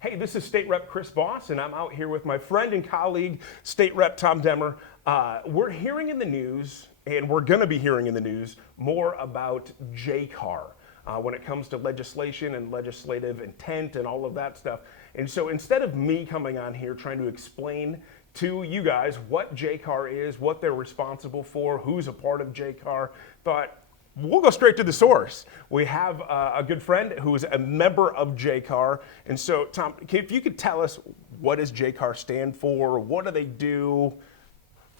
Hey, this is State Rep Chris Voss, and I'm out here with my friend and colleague, State Rep Tom Demmer. We're hearing in the news, and we're going to be hearing in the news, more about JCAR when it comes to legislation and legislative intent and all of that stuff. And so instead of me coming on here trying to explain to you guys what JCAR is, what they're responsible for, who's a part of JCAR, thought, we'll go straight to the source. We have a good friend who is a member of JCAR. And so, Tom, if you could tell us, what does JCAR stand for? What do they do?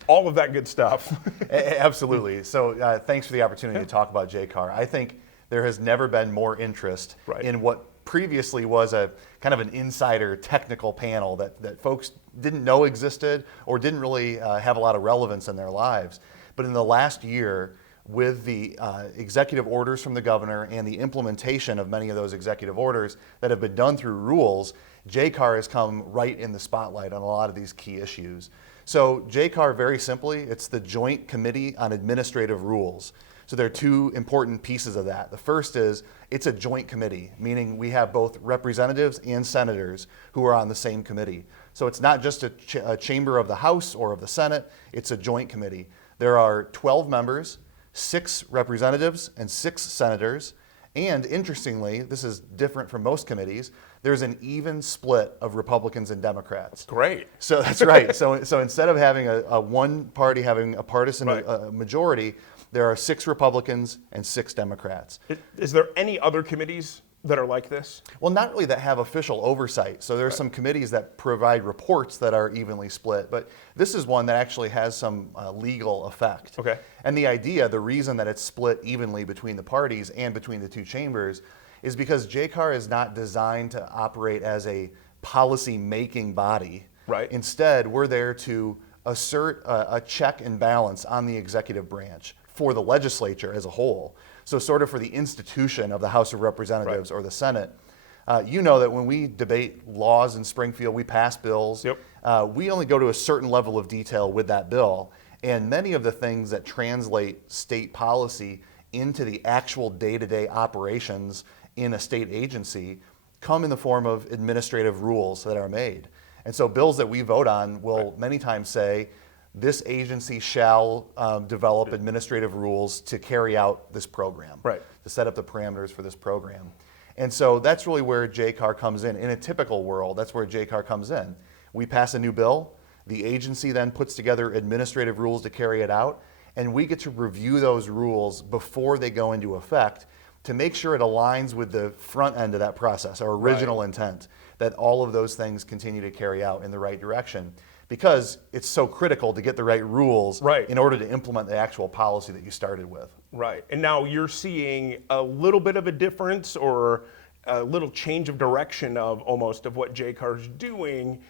All of that good stuff. Absolutely. So thanks for the opportunity to talk about JCAR. I think there has never been more interest in what previously was a kind of an insider technical panel that folks didn't know existed or didn't really have a lot of relevance in their lives. But in the last year, with the executive orders from the governor and the implementation of many of those executive orders that have been done through rules, JCAR has come right in the spotlight on a lot of these key issues. So JCAR, very simply, it's the Joint Committee on Administrative Rules. So there are two important pieces of that. The first is it's a joint committee, meaning we have both representatives and senators who are on the same committee. So it's not just a chamber of the House or of the Senate, it's a joint committee. There are 12 members, 6 representatives and 6 senators, and interestingly, this is different from most committees, there's an even split of Republicans and Democrats. Great. So that's right. So instead of having a one party having a partisan majority, there are 6 Republicans and 6 Democrats. Is there any other committees that are like this? Well, not really that have official oversight. So there's some committees that provide reports that are evenly split, but this is one that actually has some legal effect. Okay. And the idea, the reason that it's split evenly between the parties and between the two chambers is because JCAR is not designed to operate as a policy-making body. Right. Instead, we're there to assert a check and balance on the executive branch for the legislature as a whole. So sort of for the institution of the House of Representatives or the Senate. You know that when we debate laws in Springfield, we pass bills. Yep. We only go to a certain level of detail with that bill. And many of the things that translate state policy into the actual day-to-day operations in a state agency come in the form of administrative rules that are made. And so bills that we vote on will many times say, this agency shall develop administrative rules to carry out this program, to set up the parameters for this program. And so that's really where JCAR comes in. In a typical world, that's where JCAR comes in. We pass a new bill, the agency then puts together administrative rules to carry it out, and we get to review those rules before they go into effect to make sure it aligns with the front end of that process, our original intent, that all of those things continue to carry out in the right direction. Because it's so critical to get the right rules in order to implement the actual policy that you started with. Right. And now you're seeing a little bit of a difference or a little change of direction of almost of what JCAR is doing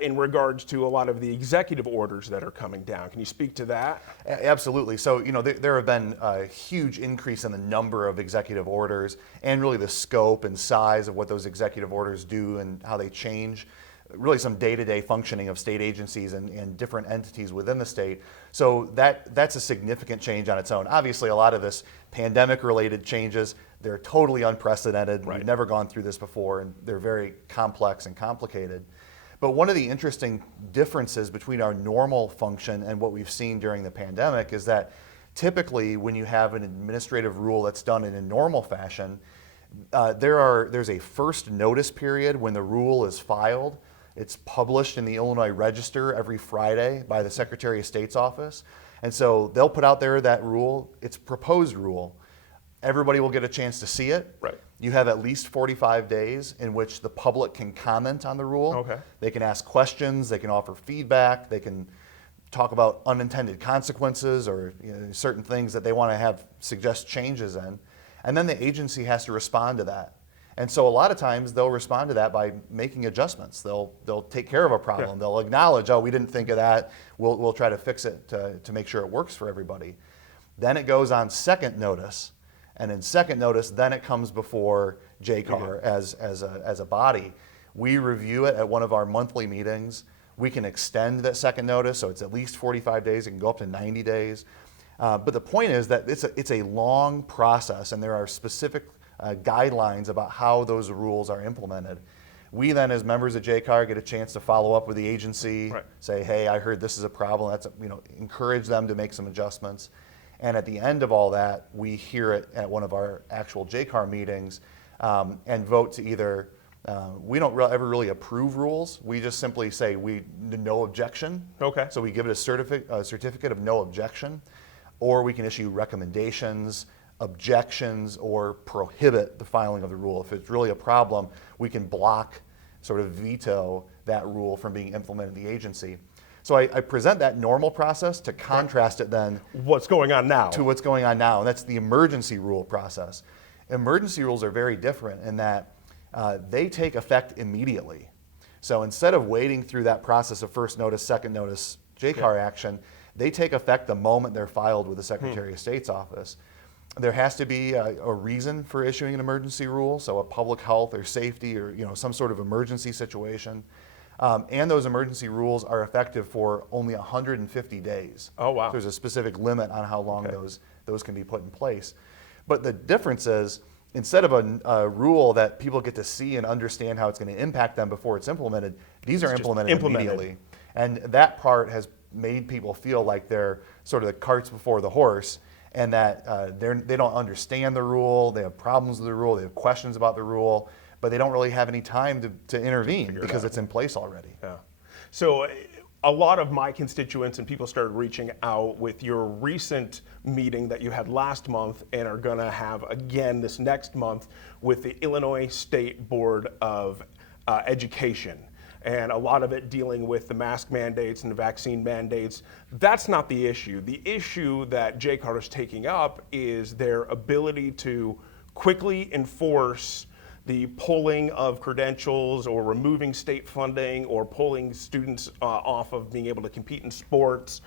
in regards to a lot of the executive orders that are coming down. Can you speak to that? Absolutely. So, you know, there have been a huge increase in the number of executive orders and really the scope and size of what those executive orders do and how they change really some day-to-day functioning of state agencies and different entities within the state. So that's a significant change on its own. Obviously, a lot of this pandemic-related changes, they're totally unprecedented. We've never gone through this before, and they're very complex and complicated. But one of the interesting differences between our normal function and what we've seen during the pandemic is that typically when you have an administrative rule that's done in a normal fashion, there's a first notice period when the rule is filed. It's published in the Illinois Register every Friday by the Secretary of State's office. And so they'll put out there that rule, it's proposed rule. Everybody will get a chance to see it. You have at least 45 days in which the public can comment on the rule. They can ask questions, they can offer feedback, they can talk about unintended consequences or certain things that they want to suggest changes in. And then the agency has to respond to that. And so a lot of times they'll respond to that by making adjustments. They'll take care of a problem. They'll acknowledge, oh, we didn't think of that. We'll try to fix it to make sure it works for everybody. Then it goes on second notice. And in second notice, then it comes before JCAR as a body. We review it at one of our monthly meetings. We can extend that second notice, so it's at least 45 days. It can go up to 90 days. But the point is that it's a long process, and there are specific guidelines about how those rules are implemented. We then, as members of JCAR, get a chance to follow up with the agency, Right. say, hey, I heard this is a problem. That's encourage them to make some adjustments. And at the end of all that, we hear it at one of our actual JCAR meetings and vote to either, we don't ever really approve rules. We just simply say no objection. Okay. So we give it a certificate of no objection, or we can issue recommendations, objections, or prohibit the filing of the rule. If it's really a problem, we can block, sort of veto that rule from being implemented in the agency. So I present that normal process to contrast it then What's going on now? to what's going on now, and that's the emergency rule process. Emergency rules are very different in that they take effect immediately. So instead of waiting through that process of first notice, second notice, JCAR action, they take effect the moment they're filed with the Secretary of State's office. There has to be a reason for issuing an emergency rule, so a public health or safety or some sort of emergency situation. And those emergency rules are effective for only 150 days. Oh, wow. So there's a specific limit on how long those can be put in place. But the difference is, instead of a rule that people get to see and understand how it's going to impact them before it's implemented, these are implemented immediately. And that part has made people feel like they're sort of the carts before the horse, and that they don't understand the rule, they have problems with the rule, they have questions about the rule, but they don't really have any time to intervene because it's in place already. Yeah. So a lot of my constituents and people started reaching out with your recent meeting that you had last month and are going to have again this next month with the Illinois State Board of Education. And a lot of it dealing with the mask mandates and the vaccine mandates. That's not the issue. The issue that JCAR is taking up is their ability to quickly enforce the pulling of credentials or removing state funding or pulling students off of being able to compete in sports.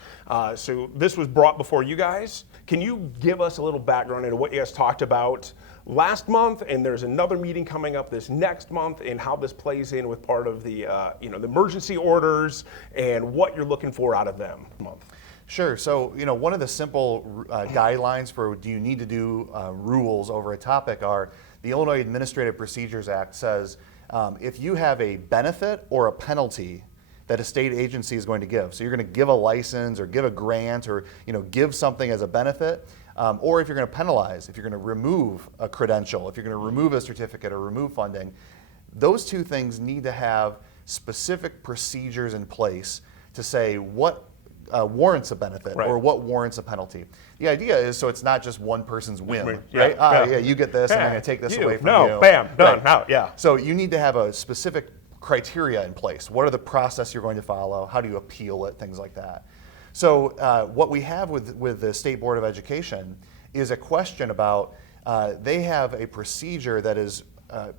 So this was brought before you guys. Can you give us a little background into what you guys talked about last month, and there's another meeting coming up this next month, and how this plays in with part of the the emergency orders and what you're looking for out of them month? Sure. So, one of the simple guidelines for do you need to do rules over a topic are the Illinois Administrative Procedures Act says if you have a benefit or a penalty that a state agency is going to give, so you're going to give a license or give a grant or give something as a benefit, or if you're going to penalize, if you're going to remove a credential, if you're going to remove a certificate or remove funding, those two things need to have specific procedures in place to say what warrants a benefit or what warrants a penalty. The idea is so it's not just one person's whim, right? Yeah, you get this, and I'm going to take this away from you. Bam, done, out, yeah. So you need to have a specific criteria in place. What are the process you're going to follow? How do you appeal it? Things like that. So what we have with the State Board of Education is a question about they have a procedure that is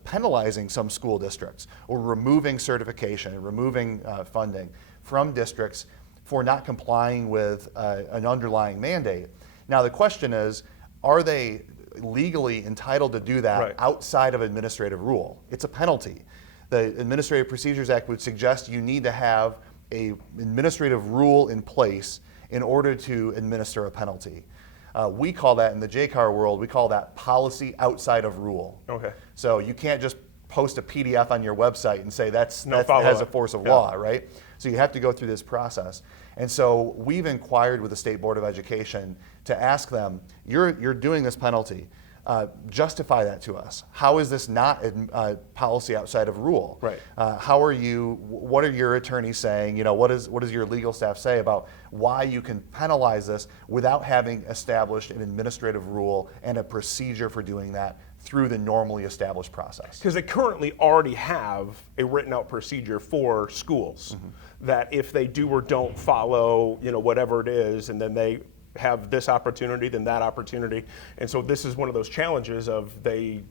penalizing some school districts or removing certification, removing funding from districts for not complying with an underlying mandate. Now the question is, are they legally entitled to do that outside of administrative rule? It's a penalty. The Administrative Procedures Act would suggest you need to have an administrative rule in place in order to administer a penalty. We call that, in the JCAR world, we call that policy outside of rule. Okay. So you can't just post a PDF on your website and say that has a force of law, right? So you have to go through this process. And so we've inquired with the State Board of Education to ask them, you're doing this penalty. Justify that to us. How is this not a policy outside of rule? Right. What are your attorneys saying? What does your legal staff say about why you can penalize this without having established an administrative rule and a procedure for doing that through the normally established process? Because they currently already have a written out procedure for schools that if they do or don't follow, whatever it is, and then they have this opportunity, then that opportunity. And so this is one of those challenges of they,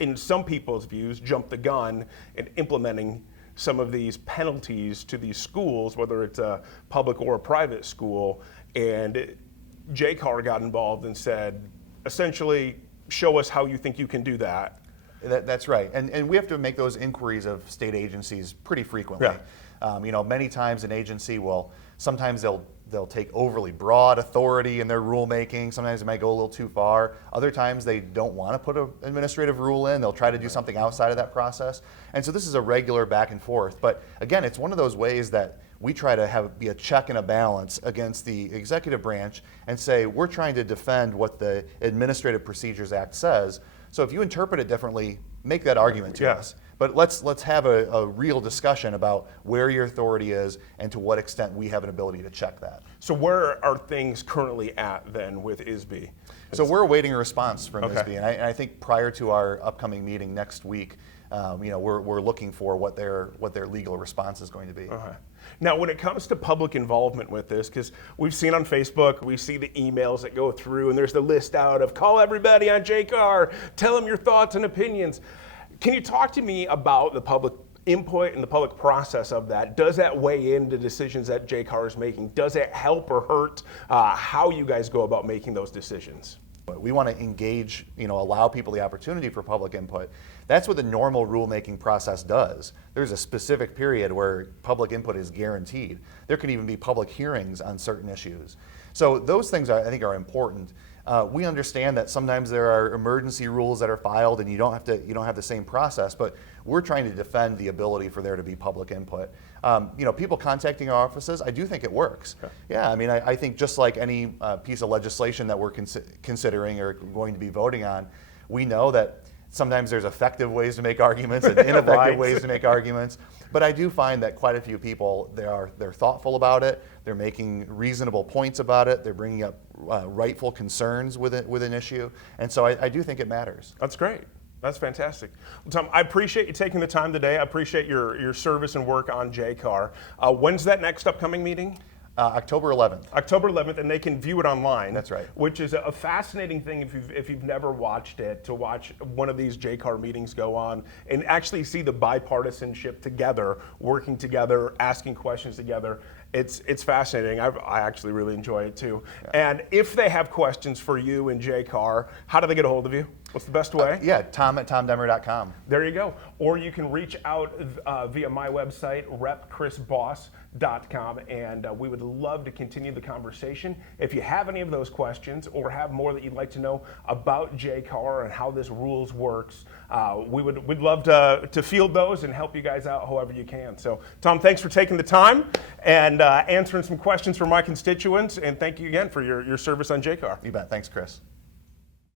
in some people's views, jump the gun in implementing some of these penalties to these schools, whether it's a public or a private school. And JCAR got involved and said, essentially, show us how you think you can do that. That's right, and we have to make those inquiries of state agencies pretty frequently. Many times an agency sometimes they'll take overly broad authority in their rulemaking. Sometimes they might go a little too far. Other times they don't want to put an administrative rule in. They'll try to do something outside of that process. And so this is a regular back and forth. But again, it's one of those ways that we try to be a check and a balance against the executive branch and say, we're trying to defend what the Administrative Procedures Act says. So if you interpret it differently, make that argument to us. But let's have a real discussion about where your authority is and to what extent we have an ability to check that. So where are things currently at then with ISB? So we're awaiting a response from ISB, and I think prior to our upcoming meeting next week, we're looking for what their legal response is going to be. Now, when it comes to public involvement with this, because we've seen on Facebook, we see the emails that go through, and there's the list out of call everybody on JCAR, tell them your thoughts and opinions. Can you talk to me about the public input and the public process of that? Does that weigh into decisions that JCAR is making? Does it help or hurt how you guys go about making those decisions? We want to engage, allow people the opportunity for public input. That's what the normal rulemaking process does. There's a specific period where public input is guaranteed. There can even be public hearings on certain issues. So those things I think are important. We understand that sometimes there are emergency rules that are filed and you don't have the same process, but we're trying to defend the ability for there to be public input. People contacting our offices, I do think it works. Okay. Yeah, I think just like any piece of legislation that we're considering or going to be voting on, we know that sometimes there's effective ways to make arguments and ineffective ways to make arguments. But I do find that quite a few people, they're thoughtful about it. They're making reasonable points about it. They're bringing up rightful concerns with an issue. And so I do think it matters. That's great. That's fantastic. Well, Tom, I appreciate you taking the time today. I appreciate your service and work on JCAR. When's that next upcoming meeting? October 11th. October 11th, and they can view it online. That's right. Which is a fascinating thing if you've never watched it, to watch one of these JCAR meetings go on and actually see the bipartisanship together, working together, asking questions together. It's fascinating. I actually really enjoy it too. Yeah. And if they have questions for you in JCAR, how do they get a hold of you? What's the best way? Tom@tomdemmer.com. There you go. Or you can reach out via my website, repchrisboss.com, and we would love to continue the conversation. If you have any of those questions or have more that you'd like to know about JCAR and how this rules works, we'd love to field those and help you guys out however you can. So, Tom, thanks for taking the time and answering some questions from my constituents, and thank you again for your service on JCAR. You bet. Thanks, Chris.